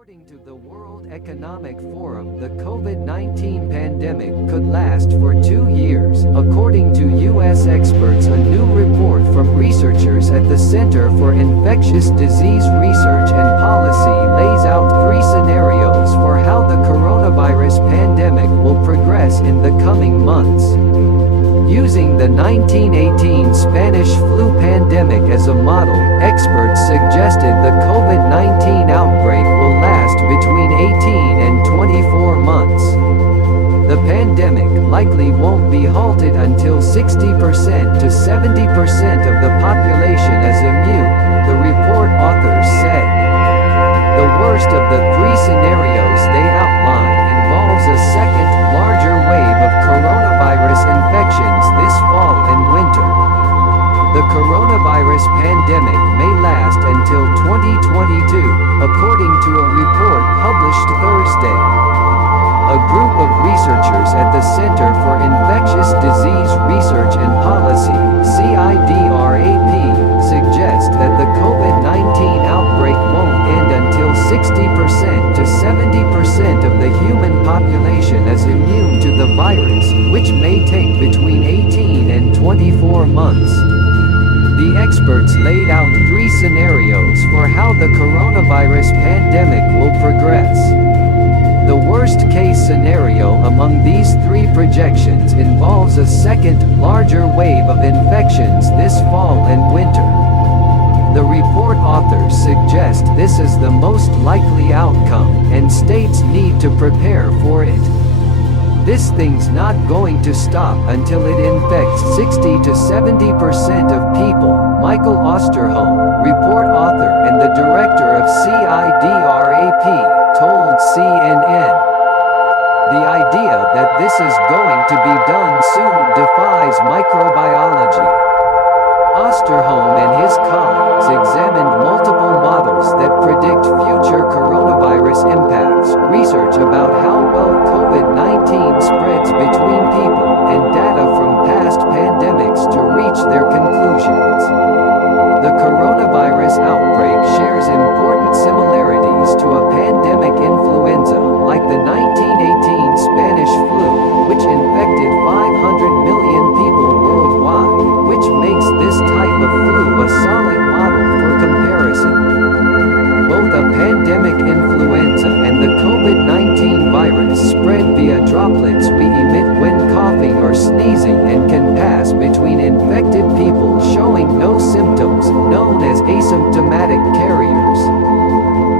According to the World Economic Forum, the COVID-19 pandemic could last for 2 years. According to U.S. experts, a new report from researchers at the Center for Infectious Disease Research and Policy lays out 3 scenarios for how the coronavirus pandemic will progress in the coming months. Using the 1918 Spanish flu pandemic as a model, experts suggested the COVID-19 outbreak will last between 18 and 24 months. The pandemic likely won't be halted until 60% to 70% of the population is immune, the report authors said. The worst of the 3 scenarios they outline involves a second, larger wave of coronavirus infections this fall and winter. The coronavirus pandemic may last until 2022, according to a report published Thursday. A group of researchers at the Center for Infectious Disease Research and Policy, CIDRAP, suggest that the COVID-19 outbreak won't end until 60% to 70% of the human population is immune to the virus, which may take between 18 and 24 months. The experts laid out 3 scenarios for how the coronavirus pandemic will progress. The worst-case scenario among these 3 projections involves a second, larger wave of infections this fall and winter. The report authors suggest this is the most likely outcome, and states need to prepare for it. This thing's not going to stop until it infects 60 to 70% of people, Michael Osterholm, report author and the director of CIDRAP, told CNN. The idea that this is going to be done soon defies microbiology. Osterholm and his colleagues examined multiple models that predict future coronavirus impacts, research about how well COVID-19 spreads between people, and data from past pandemics to reach their conclusions. The coronavirus outbreak shares important similarities to a pandemic influenza, like the 1918 Spanish flu, which infected 500 million people worldwide, which makes this type of flu a solid model for comparison. Both a pandemic influenza and the COVID-19 virus spread via droplets we emit when coughing or sneezing and can pass between infected people showing no symptoms, known as asymptomatic carriers.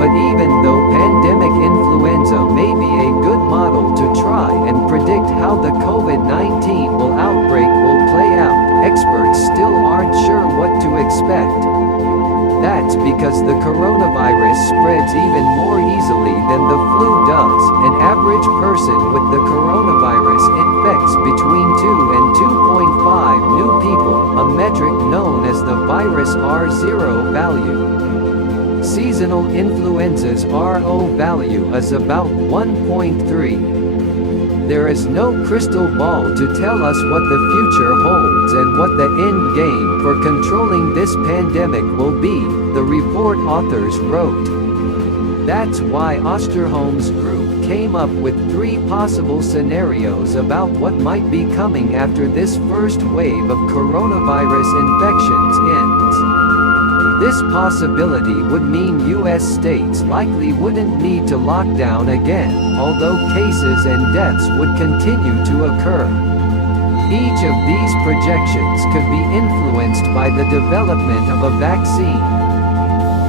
But even though pandemic influenza may be a good model to try and predict how the COVID-19 outbreak will play out, experts still aren't sure what to expect. That's because the coronavirus spreads even more easily than the flu does. An average person with the coronavirus infects between 2 and 2.5 new people, a metric known as the virus R0 value. Seasonal influenza's RO value is about 1.3. There is no crystal ball to tell us what the future holds and what the end game for controlling this pandemic will be, the report authors wrote. That's why Osterholm's group came up with 3 possible scenarios about what might be coming after this first wave of coronavirus infections ends. This possibility would mean U.S. states likely wouldn't need to lock down again, although cases and deaths would continue to occur. Each of these projections could be influenced by the development of a vaccine.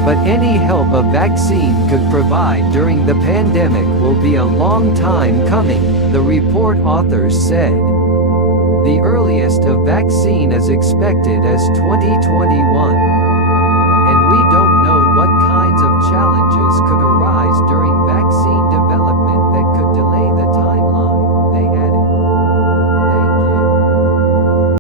But any help a vaccine could provide during the pandemic will be a long time coming, the report authors said. The earliest a vaccine is expected is 2021.